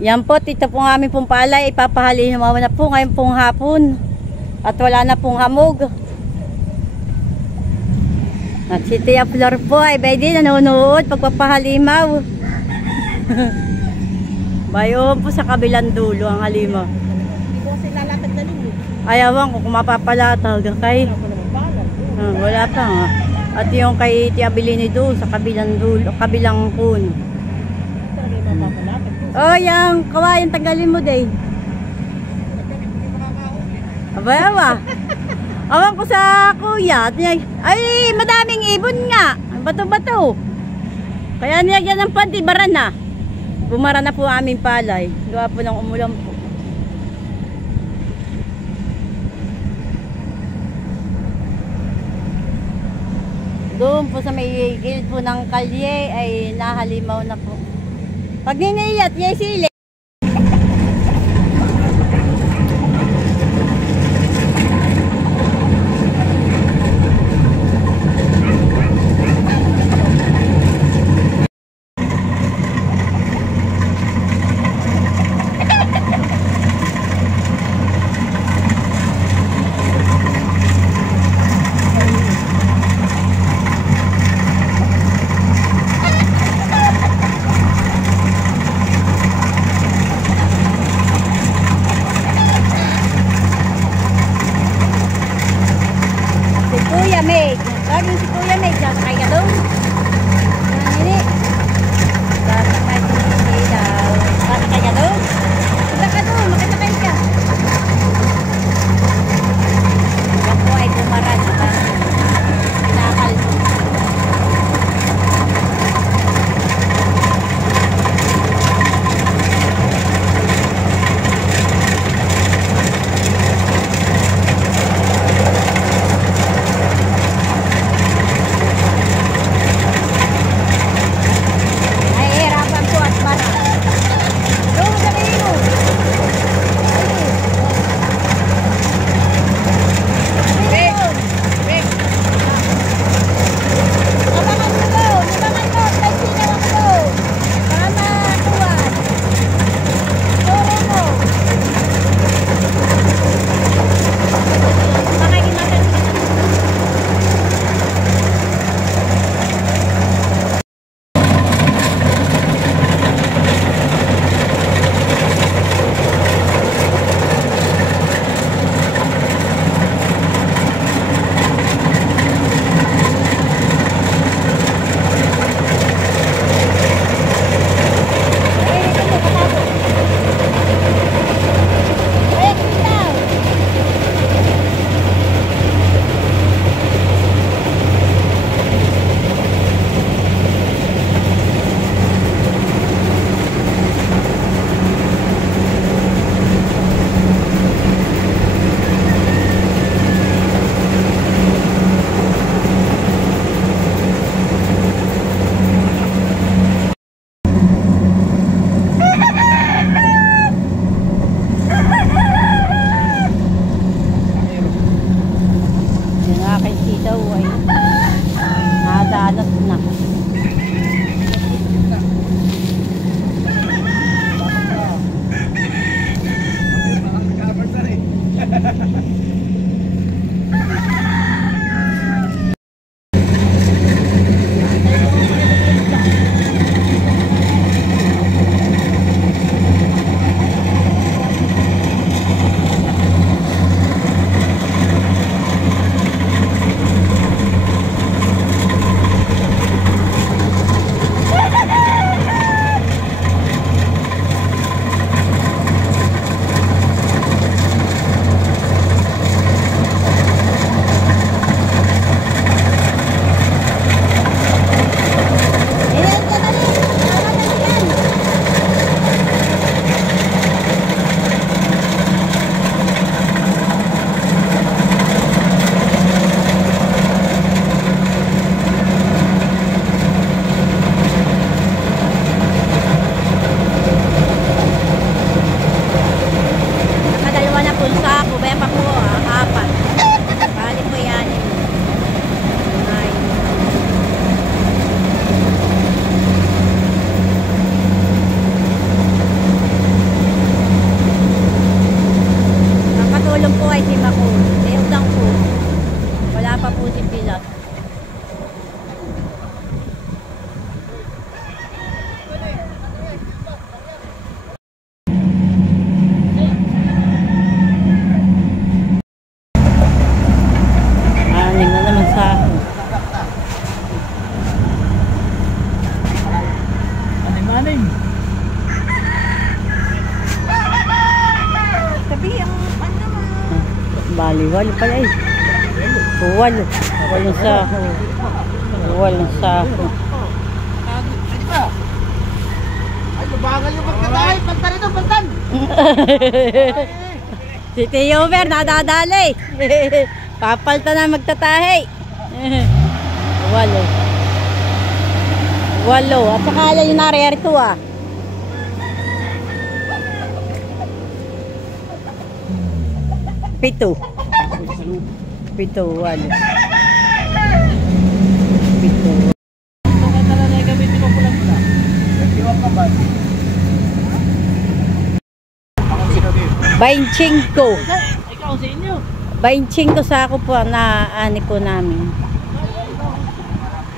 Yan po, ito po ng aming pong palay. Ipapahalimaw na po ngayon pong hapon. At wala na pong hamog. At si Tia Flor po ay pwede nanonood pagpapahalimaw. Bayo po sa kabilang dulo ang halimaw. Hindi ko kasi lalatag na ninyo. Ayawan ko kung mapapalatag kay wala pa nga. At yung kay Tia Bilini doon sa kabilang dulo, kabilang puno. Oh, yung kawayan tagalin mo din. Aba. Awan ko sa kuya. Ay, madaming ibon nga. Bato-bato. Kaya nilagyan ng panty, bara na. Bumara na po aming palay. Gawa po ng umulan po. Doon po sa may gilid po ng kalye ay nahalimaw na po. Pag niniyat, yay sili. bali. Walo pala eh. Walo. Walong sako. Walong sako. Ay, mabagal yung magkatahay. Pantan ito, pantan! Si Tio Mer, nadadali. Papalta na magtatahi. Walo. Walo. At saka yan yung narerito ah. Pito. Pito, walo. Pito. Ito ka talaga na gamitin mo pulang pula. Nagdiwag ka ba? 25. Ikaw sa inyo. 25 sa ako po na ani po namin.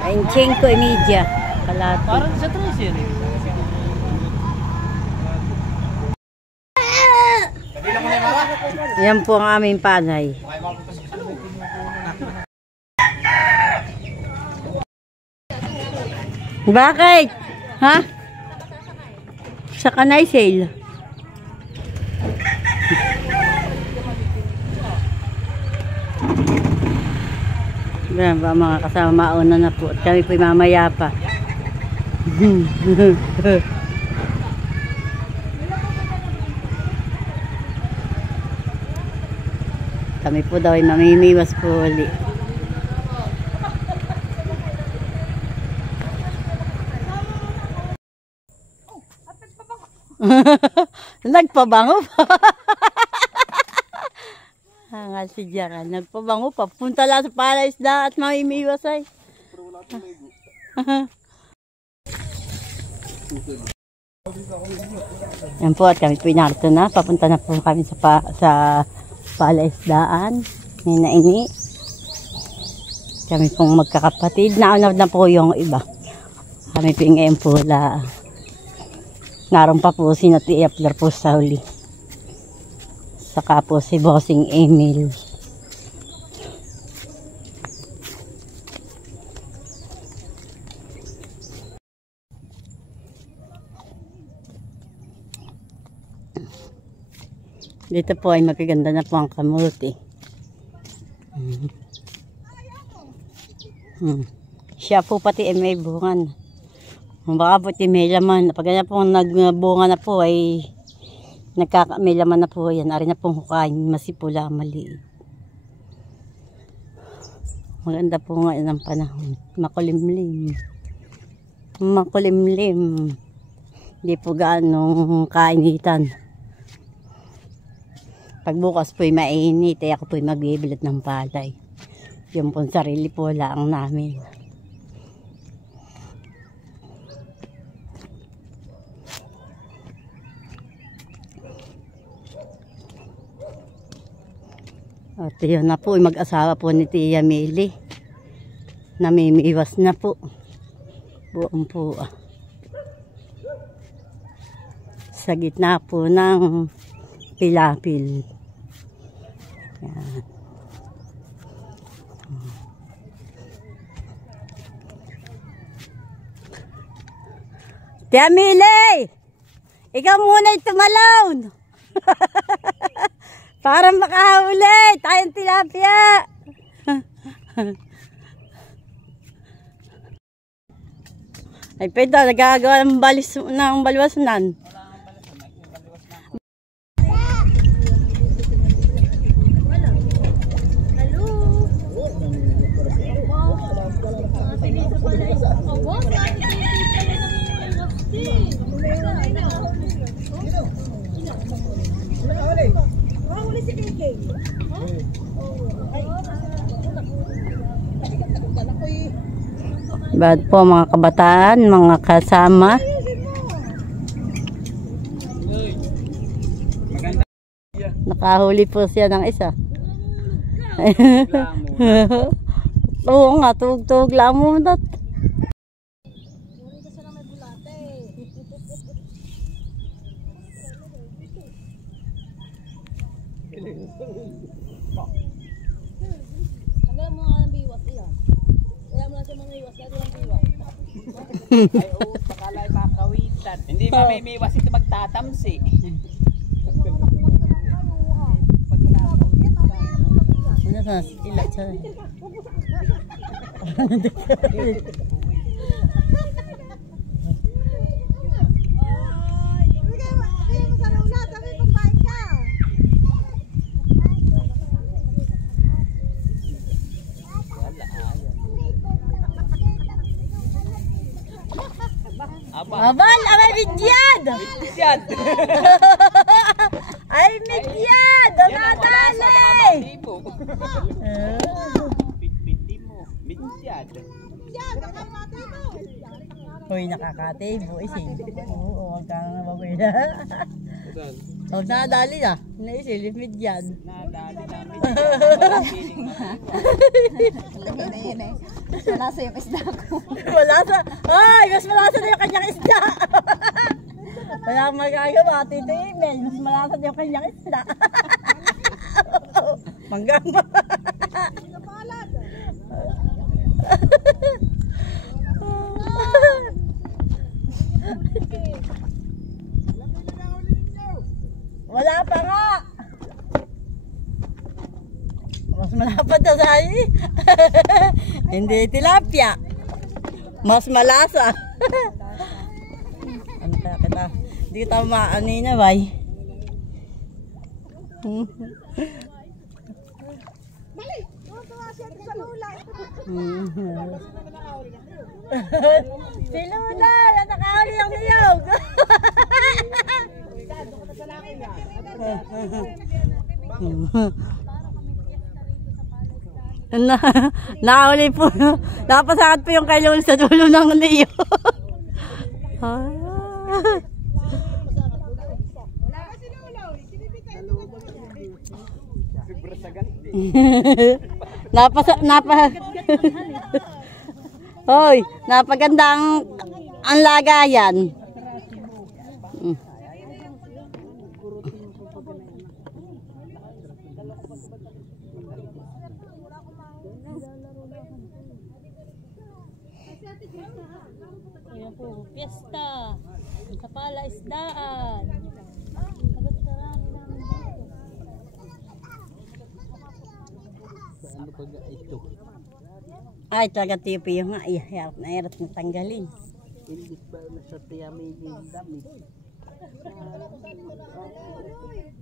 25.5 kalahati. Parang sa treasure eh. Yan po ang aming panay. Bakit? Ha? Sa kanay sale. Yan ba mga kasama, mauna na po. At kami po'y mamaya pa. Kami po daw ay mamimiwas po ulit. Nagpabango pa. Hangal si Jaran. Nagpabango pa. Punta lang sa palaisda at mamimiwas ay. Yan po at kami po inarito na. Papunta na po kami sa palaisdaan. Ini. Kami pong magkakapatid. Naunod na po yung iba. Kami po ngayon po naroon pa po si Tia Flor po sa huli. Saka po si Bossing Emil. Dito po ay magaganda na po ang kamuti. Siya po pati ay may bungan. Baka po may laman. Pag ganyan po nagbunga na po ay may laman na po yan. Ari na pong hukain. Masipula, mali. Maganda po nga ang panahon. Makulimlim. Makulimlim. Hindi po gaanong kainitan. Pagbukas po ay mainit. Ay ako po ay magbibilad ng palay. Yung po sarili po lang namin. At yun na po, mag-asawa po ni Tia Mili. Namimiwas na po. Buong po. Sa gitna po ng pilapil. Yan. Tia Mili! Ikaw muna tumalon! Para makahuli, tayong tilapia. Ay, pwede, nagagawa ng baliwasunan. Bad po mga kabataan, mga kasama. Nakahuli po siya ng isa. Oo nga, tug-tug lang mo dat. Hanggang mo nga ng biwas iyan. Kaya mo natin mga iwas, kaya ng biwas. Ay oo, pakalay makawitan. Hindi mamimiwas ito magtatamsi. Pag Ano sa ilat siya? Abal, abay midyad! Midyad! Ay midyad! Dadali! Pitpiti mo. Midyad. Hoy, nakakatibo isin. Oo, huwag kang nababila. Huwag nadali na. Naisilip midyad. Nadali namin. Lagi na yun eh. Malasa yung isda ko. Malasa. Ay, mas malasa na yung kanyang isda. Wala akong magagawa. Tito Emel, mas malasa na yung kanyang isda. Manggang. Wala pa nga. Mas malapad na sa'yo. Hindi tilapia. Mas malasa. Ano kaya kita? Hindi kita maanin na, bay. Mali! Sa lula. Si Lula! Nakahuli ang niyog! Nakahuli po. Napasakat po yung kay Lula sa dulo ng niyog. Hoy, napaganda ang lagayan. Ayan po, piyesta. Sa pala isdaan. Ano pag ito? Ay, talaga tipi yung nga. Ay, hirap na tanggalin. Hindi ba na sa tiyami yung dami?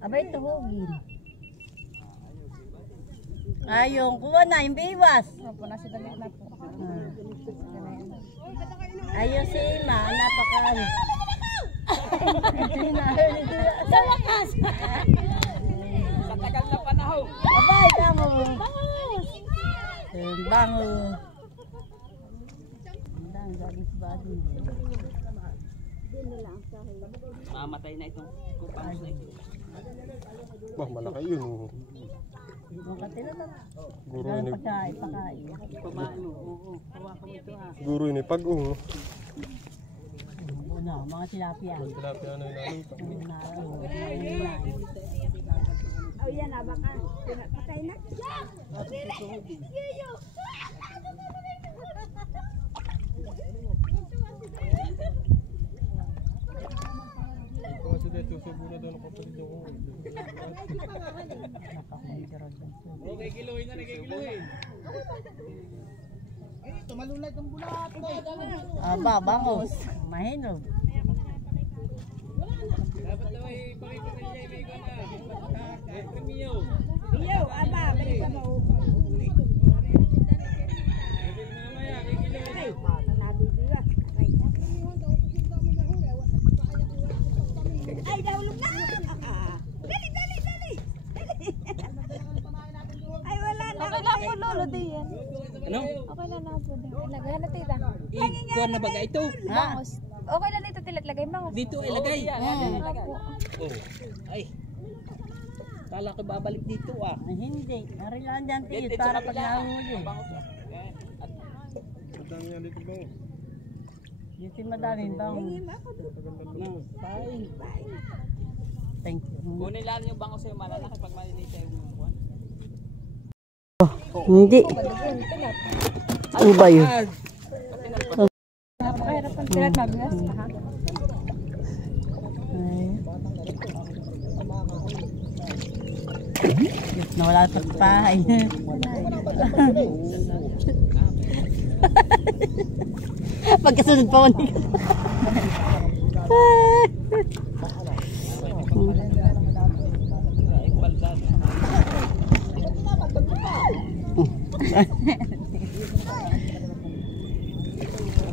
Abay, tuhugin. Ayun, kuha na, yung biwas. Opo, nasa damit na po. Ayun si Ima, napakali. Sa wakas. Sa tagal na panahon. Abay, bango. Bango. Mamatay na itong kupang na ito. Bah, malaki yun. Guro ini. Pakain. Pamain mo. Oo. Hawakan mo ito ha. Guro ini pag-ung. Una, mga tilapia. Tilapia na inaluto. Oh, yan na baka. Patay na. Kung kasi dito susubo na doon ako pa dito. Okay, kilohin na, kilohin. Tumalunay itong bulat. Aba, bangos. Mahinog. Dapat daw ay pakipamilya, may ikaw na. Premio. Iyo, aba, balik ka mo. Mamaya, kikilohin. Ay, nahulog na! Dali! Ay, wala na. Okay lang po, Lolo, diyan. Ano? Okay lang po. Ilagay na tita. Kuha na baga ito. Bangos. Okay lang dito, tila. Lagay bangos. Dito ilagay. Opo. Oh. Ay. Kala ko babalik dito ah. Ay, hindi. Ari lang dyan, tiyo. Dito Para sa pag kabila. nahuli. Madami yan dito ba? Dito madaming bangos. Fine. Thank you. Kunin lang yung bango sa'yo malalaki pag maliliit yung buwan. Hindi. Ano ba yun? Napakahirapan sila mabigas. Ay. Nawala pa sa pahay. Pagkasunod pa ko.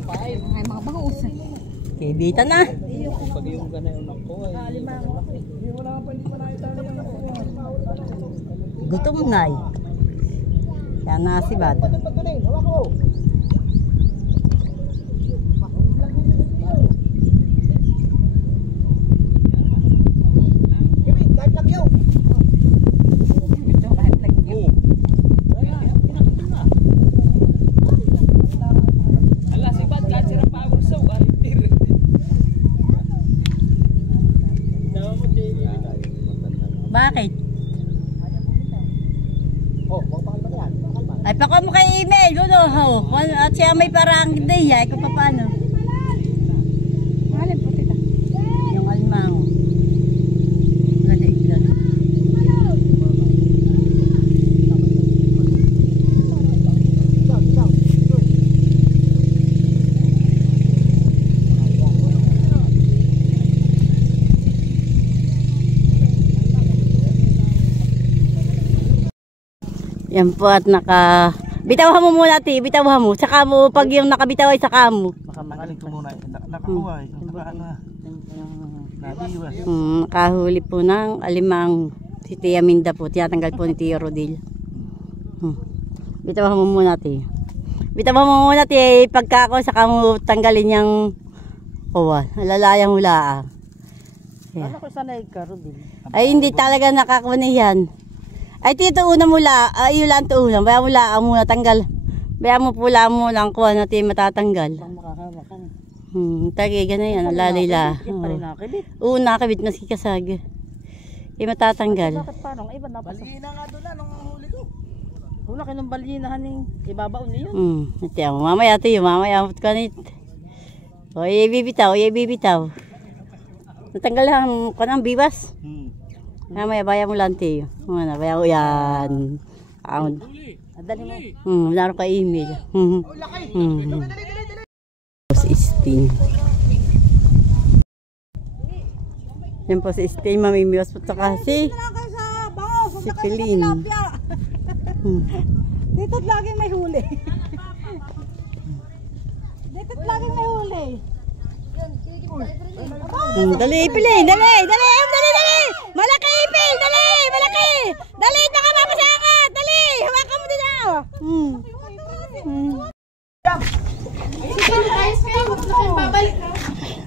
Ay, mga bangus. Kibita na. Pag yung ganayon ako ay Gutom na eh. Kaya nasibad. ala si bad ka sira pa ako sa altir. Bakit? Oh, bakal ba yan? Ay, pako mo kay email. Gulo, ho. At siya may parang day. Ay, kung paano. Alin po tita? Yung alimang. Ganda iglan. Yan po at bitawahan mo muna ti, bitawahan mo. Saka mo, pag yung nakabitaw ay saka mo. Nakaling ko muna. Nakakuha eh. Nabiwas. Nakahuli po ng alimang si Tia Minda po. Tinatanggal po ni Tia Rodil. Bitawahan mo muna ti. Bitawahan mo muna ti, pagka ako saka mo tanggalin yung alalayang hula. Ano ko sanay ka, Rodil? Ay hindi talaga nakakuha yan. Ay tito una mula, ayulan to una. Baya mula muna tanggal. Baya mo pula mo lang kuha natin matatanggal. Makakahawakan. Tagiga na yan, alalila. Oo, nakabit na si kasag. Matatanggal. Bakit parang iba na balina nga doon nung huli ko. Wala kinong balinahan ning ibabaon niyo. Ate, mamaya tayo, mamaya amot ka nit. O, ibibitaw. Natanggal lang ka ng bibas. Mamaya baya mo lang tayo. Baya mo yan. Dali mo. Naroon ka email. Sting. Yan po si Sting, mamimiwas po ito kasi si Pilin. Dito't laging may huli. Dito't laging may huli. Dali, Pilin, dali! Malaki, Ipil, dali! Malaki! Dali, baka mapasakat! Dali! Hawakan mo din ako!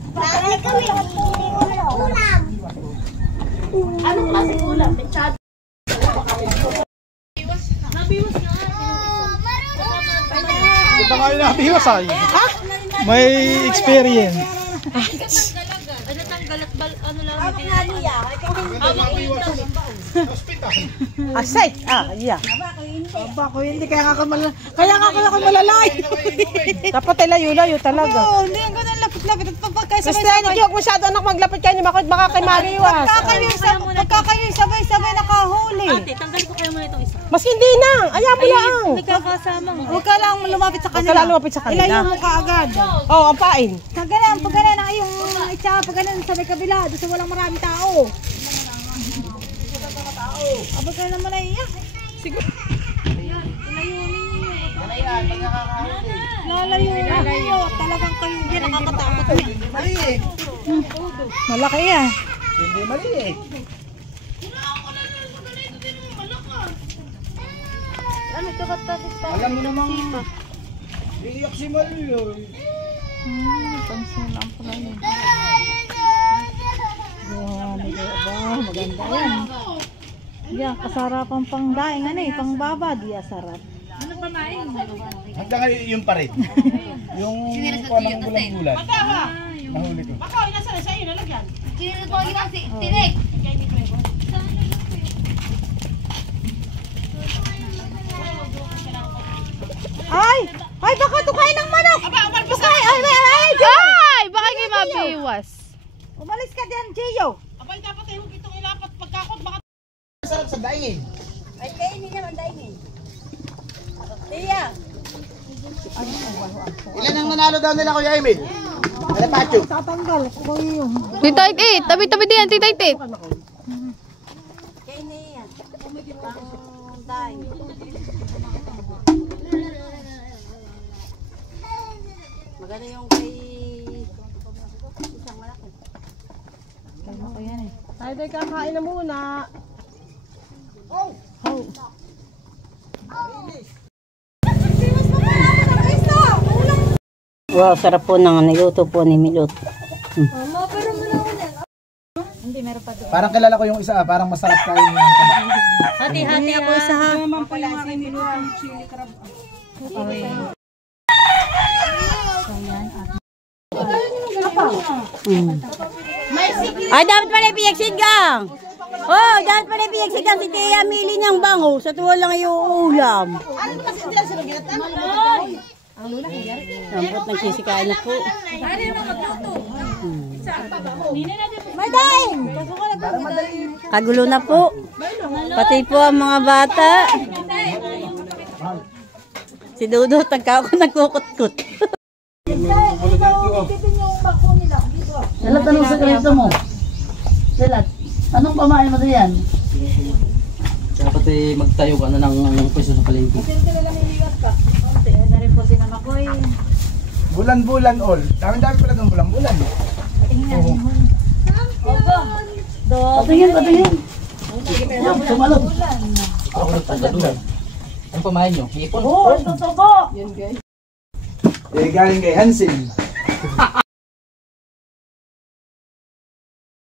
Babalik kami. Ulam. Anong klaseng ulam? Mechado. Di ba kayo nabiwas ay? Ha? May experience. Asay! Yeah. Aba ko hindi kaya ako malalay. Dapat ay layo-layo talaga. Oo, hindi ang ganun lapit-lapit at pagkakasabay. Basta hindi ako masyado anak maglapit kayo baka kay mariwas. Pagka kayo sabay-sabay nakahuli. Ate, tanggalin ko kayo muna itong isa. Mas hindi na. Ayaw mo lang. Nagkakasama nga. Huwag ka lang lumapit sa Huwag kanila. ka lang lumapit sa kanila. Ilayo mo ka agad. Oo, ang pain. Pag ganun ang iyong itsaka, pag ganun sa may kabila, doon sa walang maraming tao. Abag ka naman ay iyak. Sige. Lalayo ninyo. Talagang kayo yan, nakakatakot na. Mali eh. Malaki yan. Hindi mali eh. Ano ito katapit pa? Alam mo namang iiyak si Mali yun. Pansin lang pala yun. Maganda yan. Yan, kasarapan pang daing pang babad. Yan, sarap. Hanggang ngayon yung pa rin. Yung walang bulan-bulan. Nahuli ko. Ay! Ay, baka tukain ng manok! Tukay! Ay, baka kayo mabiwas. Umalis ka diyan, Gio. Abay, dapat ay huwag itong ilapat pagkakot. Baka Sarap sa daing eh. Ay, kainin naman, daingin. Tiya. Ilan ang nanalo daw nila, Kuya Emil? Ano, Pacho? Tita It, tabi-tabi din yan, Tita It. Kainin yan. Daing. Maganda yung kay... isang malaki. Tayo tayo kakain na muna. Wow, sarap po ng niluto po ni Milot. Parang kilala ko yung isa, parang masarap kain yung taba. Hati-hati ako isa ha. Ay, dapat pala piyagsigang. Oh, dapat pala piyagsigang si Tia Mili niyang bango. Sa tuwa lang yung ulam. Sampot, nagsisikain na po. Kagulo na po. Pati po ang mga bata. Si Dodo, tagka ako nagkukutkut. Salat, anong sekreto mo? Salat, anong pamain mo diyan? Dapat magtayo ka na ng pwesto sa palengke. Bulan-bulan all. Dami-dami pala ng bulan-bulan. Patingin, patingin. Sumalot. Ako nagtagadulan. Ang pamain nyo, hipon. Oo, ito to po. Galing kay Hansen.